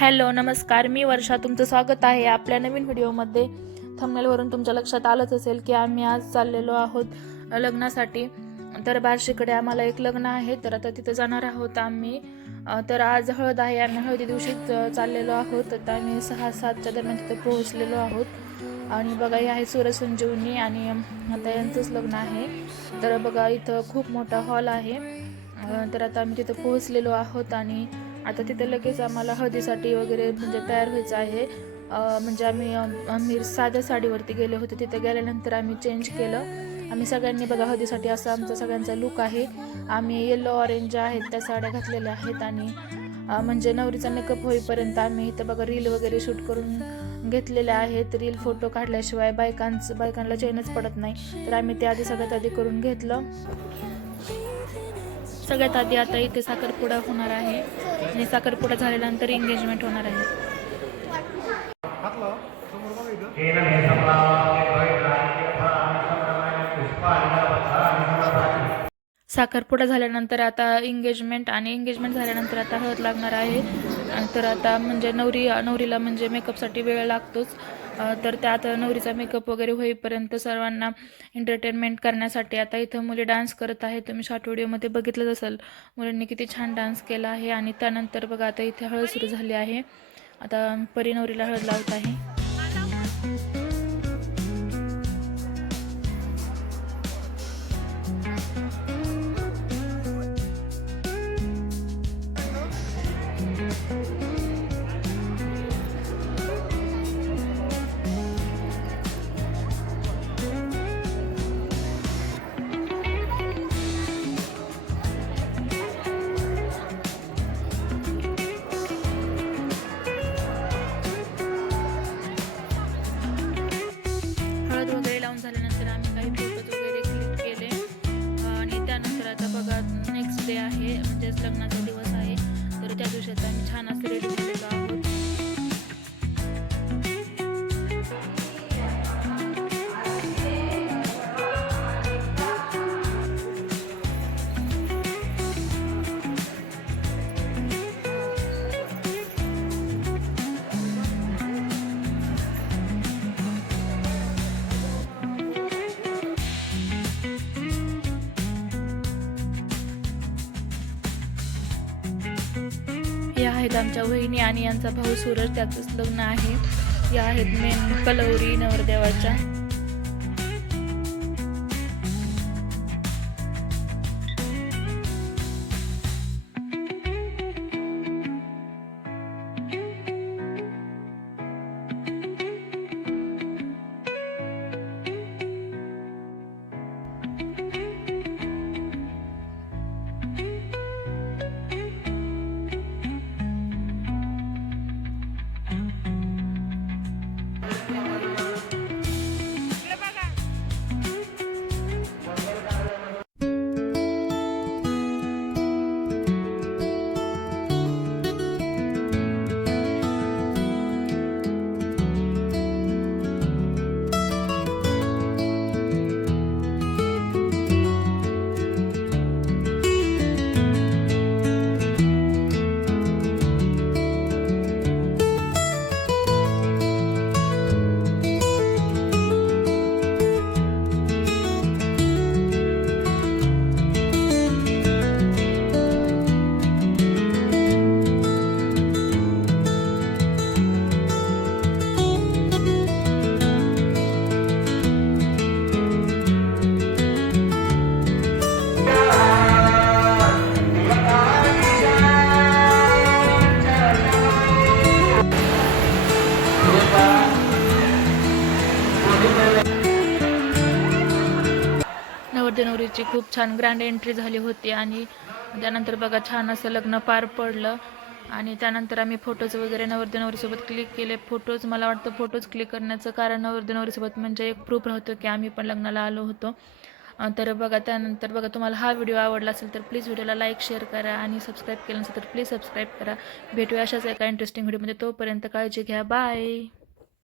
Hello नमस्कार. मी वर्षा. तुमचं स्वागत आहे आपल्या नवीन व्हिडिओमध्ये. थंबनेलवरून तुमच्या लक्षात आलंच असेल की आम्ही आज चाललेलो आहोत लग्नासाठी. तर बार्शीकडे आम्हाला एक लग्न आहे. तर आता तिथं जाणार आहोत आम्ही. तर आज हळद आहे. आम्ही हळदी दिवशीच चाललेलो आहोत. तर आम्ही सहा सातच्या दरम्यान तिथं पोहोचलेलो आहोत. आणि बघा हे आहे सूरसंजीवनी आणि आता यांचंच लग्न आहे. तर बघा इथं खूप मोठा हॉल आहे. तर आता आम्ही तिथं पोहोचलेलो आहोत आणि आता तिथं लगेच आम्हाला हळदीसाठी वगैरे म्हणजे तयार व्हायचं आहे. म्हणजे आम्ही आम्ही साध्या साडीवरती गेले होते. तिथं गेल्यानंतर आम्ही चेंज केलं. आम्ही सगळ्यांनी बघा हळदीसाठी असा आमचा सगळ्यांचा लुक आहे. आम्ही येलो ऑरेंज आहेत त्या साड्या घातलेल्या आहेत आणि म्हणजे नवरीचा मेकअप होईपर्यंत आम्ही इथं बघा रील वगैरे शूट करून घेतलेल्या आहेत. रील फोटो काढल्याशिवाय बायकांचं बायकांना चेनच पडत नाही. तर आम्ही ते आधी सगळ्यात आधी करून घेतलं. सगळ्यात आधी आता इथे साखरपुडा होणार आहे. आणि साखरपुडा झाल्यानंतर एंगेजमेंट होणार आहे. साखरपुडा झाल्यानंतर आता एंगेजमेंट आणि एंगेजमेंट झाल्यानंतर आता हळद लागणार आहे. तर आता म्हणजे नवरी नवरीला म्हणजे मेकअपसाठी वेळ लागतोच. तर त्या आता नवरीचा मेकअप वगैरे होईपर्यंत सर्वांना एंटरटेनमेंट करण्यासाठी आता इथं मुली डान्स करत आहेत. तुम्ही शॉर्ट व्हिडिओमध्ये बघितलंच असेल. मुलींनी किती छान डान्स केला आहे. आणि त्यानंतर बघा आता इथे हळद सुरू झाली आहे. आता परी नवरीला हळद लावत आहे. या आहेत आमच्या वहिनी आणि यांचा भाऊ सूरज त्याचंच लग्न आहे. या आहेत मेन कलवरी नवरदेवाच्या. नवरीची खूप छान ग्रँड एंट्री झाली होती आणि त्यानंतर बघा छान असं लग्न पार पडलं. आणि त्यानंतर आम्ही फोटोज वगैरे नवरदेनवरीसोबत क्लिक केले. फोटोज मला वाटतं फोटोज क्लिक करण्याचं कारण नवरदेनवरीसोबत म्हणजे एक प्रूफ राहतो की आम्ही पण लग्नाला आलो होतो. तर बघा त्यानंतर बघा तुम्हाला हा व्हिडिओ आवडला असेल तर प्लीज व्हिडिओला लाईक शेअर करा आणि सबस्क्राईब केलं नसेल तर प्लीज सबस्क्राईब करा. भेटूया अशाच एका इंटरेस्टिंग व्हिडिओमध्ये तोपर्यंत काळजी घ्या. बाय